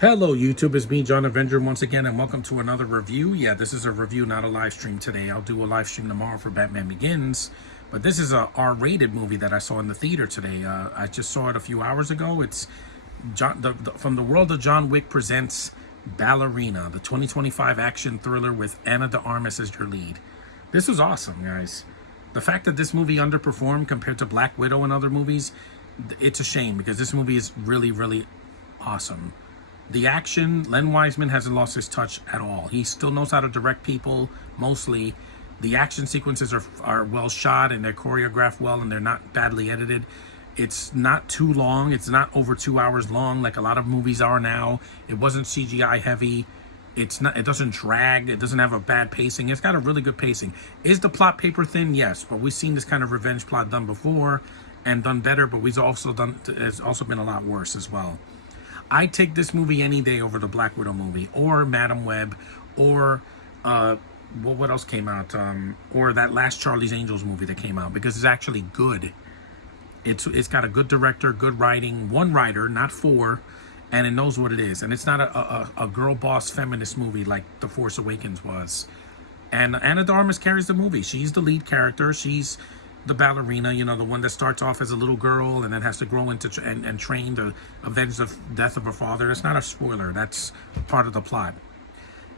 Hello YouTube, it's me John Avenger once again, and welcome to another review. Yeah, this is a review, not a live stream today. I'll do a live stream tomorrow for Batman Begins, but this is a R-rated movie that I saw in the theater today. I just saw it a few hours ago. It's from the world of John Wick presents Ballerina, the 2025 action thriller with Ana de Armas as your lead. This was awesome, guys. The fact that this movie underperformed compared to Black Widow and other movies, it's a shame, because this movie is really, really awesome. The action, Len Wiseman hasn't lost his touch at all. He still knows how to direct people, mostly. The action sequences are well shot, and they're choreographed well, and they're not badly edited. It's not too long. It's not over 2 hours long like a lot of movies are now. It wasn't CGI heavy. It doesn't drag. It doesn't have a bad pacing. It's got a really good pacing. Is the plot paper thin? Yes, but we've seen this kind of revenge plot done before and done better, but it's also been a lot worse as well. I take this movie any day over the Black Widow movie, or Madam Web, or what else came out, or that last Charlie's Angels movie that came out, because it's actually good. It's got a good director, good writing, one writer, not four, and it knows what it is. And it's not a girl boss feminist movie like The Force Awakens was. And Ana de Armas carries the movie. She's the lead character. She's the ballerina, you know, the one that starts off as a little girl and then has to grow into and train to avenge the death of her father. It's not a spoiler. That's part of the plot.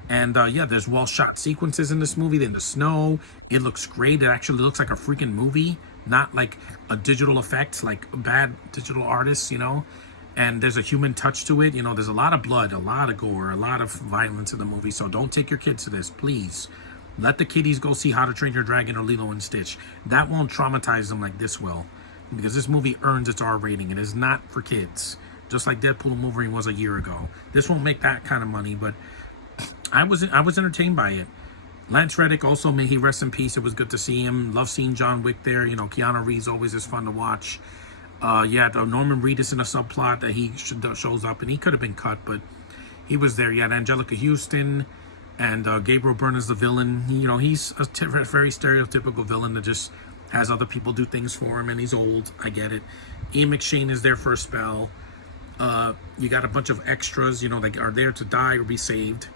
And yeah, there's well shot sequences in this movie. In the snow, it looks great. It actually looks like a freaking movie, not like a digital effect, like bad digital artists, you know. And there's a human touch to it. You know, there's a lot of blood, a lot of gore, a lot of violence in the movie. So don't take your kids to this, please. Let the kiddies go see How to Train Your Dragon or Lilo and Stitch. That won't traumatize them like this will, because this movie earns its R rating. It is not for kids, just like Deadpool and Wolverine was a year ago. This won't make that kind of money, but I was entertained by it. Lance Reddick also, may he rest in peace. It was good to see him. Love seeing John Wick there. You know, Keanu Reeves always is fun to watch. Yeah, Norman Reedus in a subplot that he shows up, and he could have been cut, but he was there. You had Angelica Houston. And Gabriel Byrne is the villain. You know, he's a very stereotypical villain that just has other people do things for him, and he's old. I get it. Ian McShane is there for a spell. You got a bunch of extras, you know, that are there to die or be saved.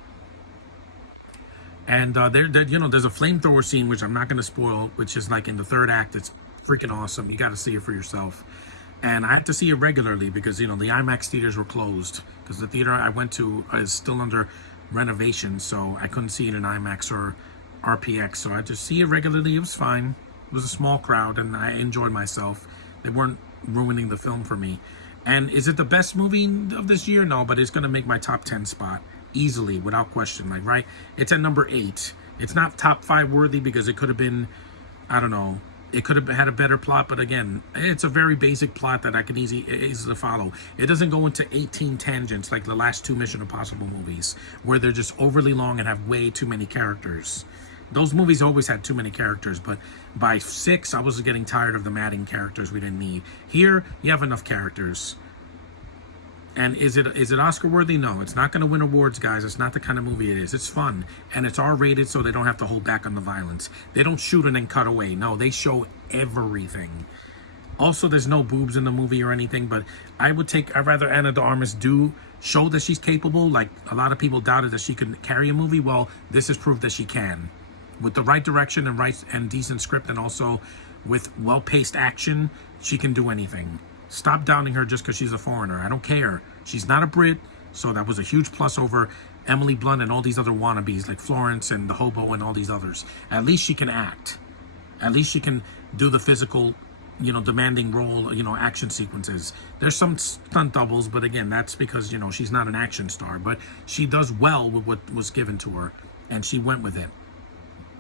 And you know, there's a flamethrower scene, which I'm not going to spoil, which is like in the third act. It's freaking awesome. You got to see it for yourself. And I had to see it regularly because, you know, the IMAX theaters were closed, because the theater I went to is still under renovation, so I couldn't see it in IMAX or RPX, so I just see it regularly. It was fine. It was a small crowd, and I enjoyed myself. They weren't ruining the film for me. And is it the best movie of this year? No, but it's going to make my top 10 spot easily, without question. Like, right? It's at number 8. It's not top 5 worthy, because it could have been, I don't know, it could have had a better plot, but again, it's a very basic plot that I can easily follow. It doesn't go into 18 tangents like the last 2 Mission Impossible movies, where they're just overly long and have way too many characters. Those movies always had too many characters, but by 6, I was getting tired of them adding characters we didn't need. Here, you have enough characters. And is it Oscar worthy? No, it's not going to win awards, guys. It's not the kind of movie it is. It's fun, and it's R-rated, so they don't have to hold back on the violence. They don't shoot and then cut away. No, they show everything. Also, there's no boobs in the movie or anything, but I'd rather Ana de Armas do show that she's capable. Like, a lot of people doubted that she could carry a movie. Well, this has proved that she can. With the right direction and decent script, and also with well-paced action, she can do anything. Stop downing her just because she's a foreigner. I don't care. She's not a Brit, so that was a huge plus over Emily Blunt and all these other wannabes like Florence and the Hobo and all these others. At least she can act. At least she can do the physical, you know, demanding role, you know, action sequences. There's some stunt doubles, but again, that's because, you know, she's not an action star. But she does well with what was given to her, and she went with it.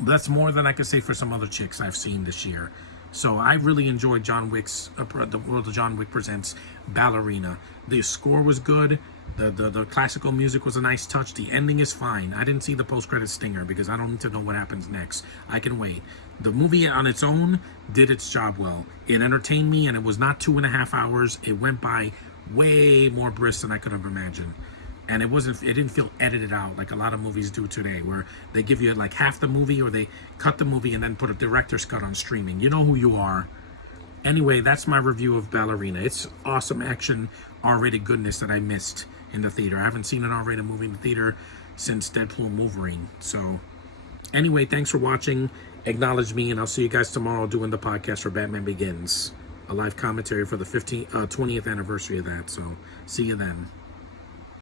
That's more than I could say for some other chicks I've seen this year. So I really enjoyed John Wick's, the world of John Wick presents Ballerina. The score was good. The classical music was a nice touch. The ending is fine. I didn't see the post-credit stinger because I don't need to know what happens next. I can wait. The movie on its own did its job well. It entertained me, and it was not 2.5 hours. It went by way more brisk than I could have imagined. And it didn't feel edited out like a lot of movies do today, where they give you like half the movie, or they cut the movie and then put a director's cut on streaming. You know who you are. Anyway, that's my review of Ballerina. It's awesome action, R-rated goodness that I missed in the theater. I haven't seen an R-rated movie in the theater since Deadpool Wolverine. So anyway, thanks for watching. Acknowledge me, and I'll see you guys tomorrow doing the podcast for Batman Begins. A live commentary for the 20th anniversary of that. So see you then.